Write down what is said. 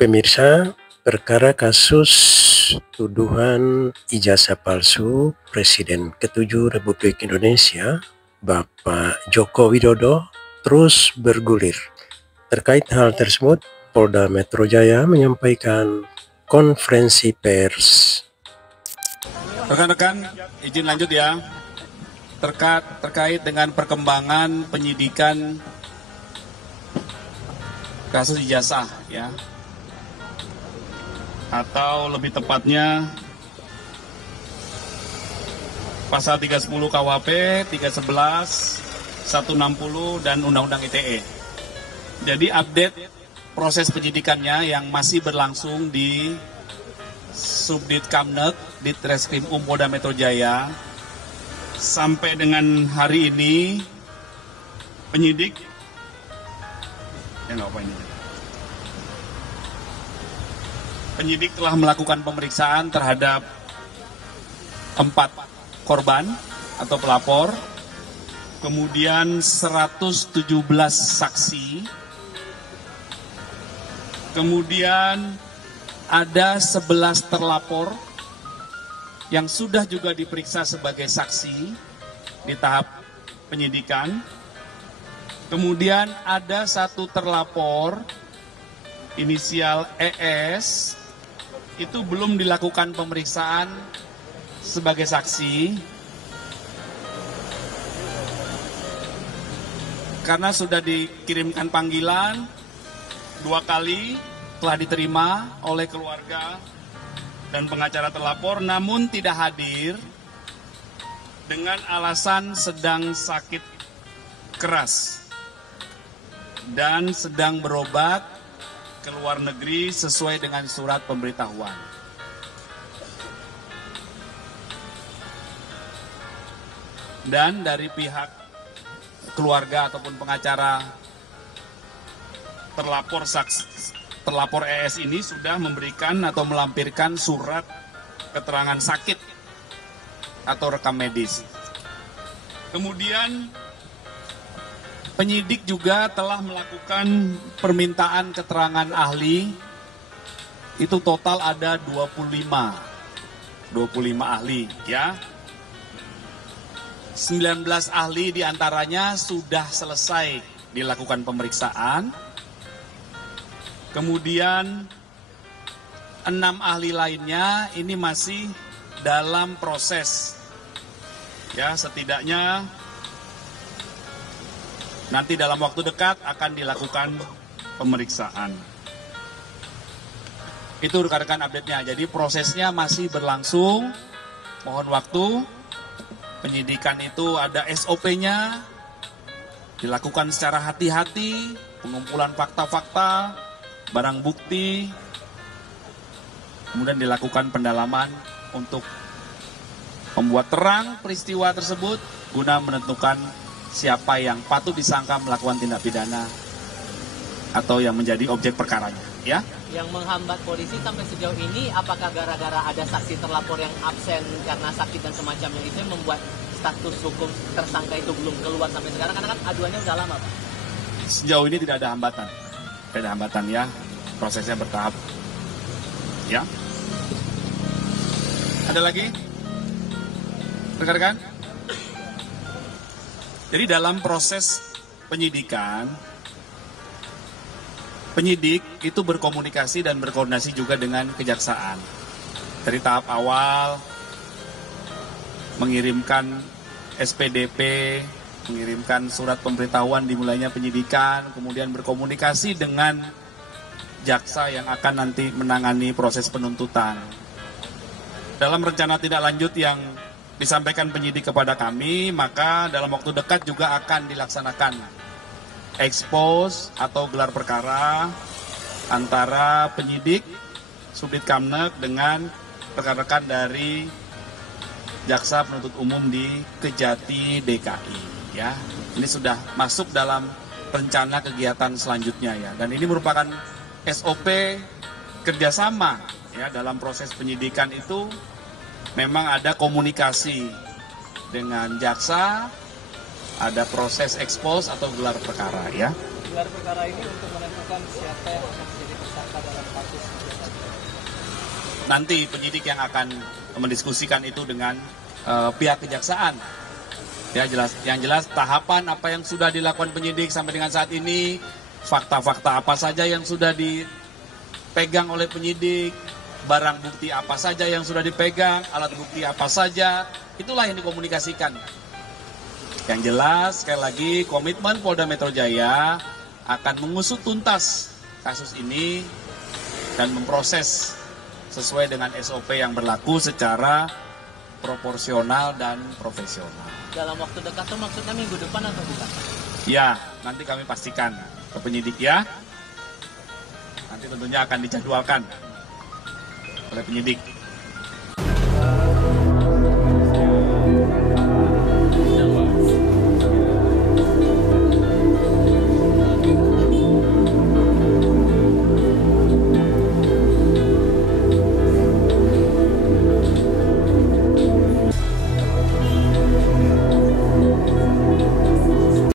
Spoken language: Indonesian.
Pemirsa, perkara kasus tuduhan ijazah palsu Presiden ke-7 Republik Indonesia, Bapak Joko Widodo, terus bergulir. Terkait hal tersebut, Polda Metro Jaya menyampaikan konferensi pers. Rekan-rekan, izin lanjut ya. Terkait dengan perkembangan penyidikan kasus ijazah ya. Atau lebih tepatnya pasal 310 KUHP, 311, 160 dan Undang-Undang ITE. Jadi update proses penyidikannya yang masih berlangsung di Subdit Kamnek, Ditreskrim Polda Metro Jaya. Sampai dengan hari ini penyidik penyidik telah melakukan pemeriksaan terhadap 4 korban atau pelapor, kemudian 117 saksi, kemudian ada 11 terlapor yang sudah juga diperiksa sebagai saksi di tahap penyidikan. Kemudian ada 1 terlapor inisial ES, itu belum dilakukan pemeriksaan sebagai saksi karena sudah dikirimkan panggilan 2 kali, telah diterima oleh keluarga dan pengacara terlapor, namun tidak hadir dengan alasan sedang sakit keras dan sedang berobat ke luar negeri sesuai dengan surat pemberitahuan. Dan dari pihak keluarga ataupun pengacara terlapor ES ini sudah memberikan atau melampirkan surat keterangan sakit atau rekam medis. Kemudian penyidik juga telah melakukan permintaan keterangan ahli, itu total ada 25 ahli ya. 19 ahli diantaranya sudah selesai dilakukan pemeriksaan, kemudian 6 ahli lainnya ini masih dalam proses ya, setidaknya nanti dalam waktu dekat akan dilakukan pemeriksaan. Itu rekan-rekan update-nya. Jadi prosesnya masih berlangsung. Mohon waktu. Penyidikan itu ada SOP-nya. Dilakukan secara hati-hati. Pengumpulan fakta-fakta, barang bukti. Kemudian dilakukan pendalaman untuk membuat terang peristiwa tersebut guna menentukan siapa yang patut disangka melakukan tindak pidana atau yang menjadi objek perkaranya, ya. Yang menghambat polisi sampai sejauh ini, apakah gara-gara ada saksi terlapor yang absen karena sakit dan semacamnya, itu yang membuat status hukum tersangka itu belum keluar sampai sekarang, karena kan aduannya udah lama, Pak? Sejauh ini tidak ada hambatan, ya. Prosesnya bertahap, ya. Ada lagi, rekan-rekan? Jadi dalam proses penyidikan, penyidik itu berkomunikasi dan berkoordinasi juga dengan kejaksaan. Dari tahap awal, mengirimkan SPDP, mengirimkan surat pemberitahuan dimulainya penyidikan, kemudian berkomunikasi dengan jaksa yang akan nanti menangani proses penuntutan. Dalam rencana tindak lanjut yang disampaikan penyidik kepada kami, maka dalam waktu dekat juga akan dilaksanakan expose atau gelar perkara antara penyidik Subdit Kamnek dengan rekan-rekan dari Jaksa Penuntut Umum di Kejati DKI, ya. Ini sudah masuk dalam rencana kegiatan selanjutnya, ya. Dan ini merupakan SOP kerjasama, ya. Dalam proses penyidikan itu memang ada komunikasi dengan jaksa, ada proses expose atau gelar perkara, ya. Gelar perkara ini untuk menentukan siapa yang akan menjadi tersangka dalam kasus nanti penyidik yang akan mendiskusikan itu dengan pihak kejaksaan. Ya yang jelas tahapan apa yang sudah dilakukan penyidik sampai dengan saat ini, fakta-fakta apa saja yang sudah dipegang oleh penyidik, barang bukti apa saja yang sudah dipegang, alat bukti apa saja, itulah yang dikomunikasikan. Yang jelas sekali lagi komitmen Polda Metro Jaya akan mengusut tuntas kasus ini dan memproses sesuai dengan SOP yang berlaku secara proporsional dan profesional. Dalam waktu dekat itu maksudnya minggu depan atau bukan? Ya, nanti kami pastikan ke penyidik ya. Nanti tentunya akan dijadwalkan oleh penyidik.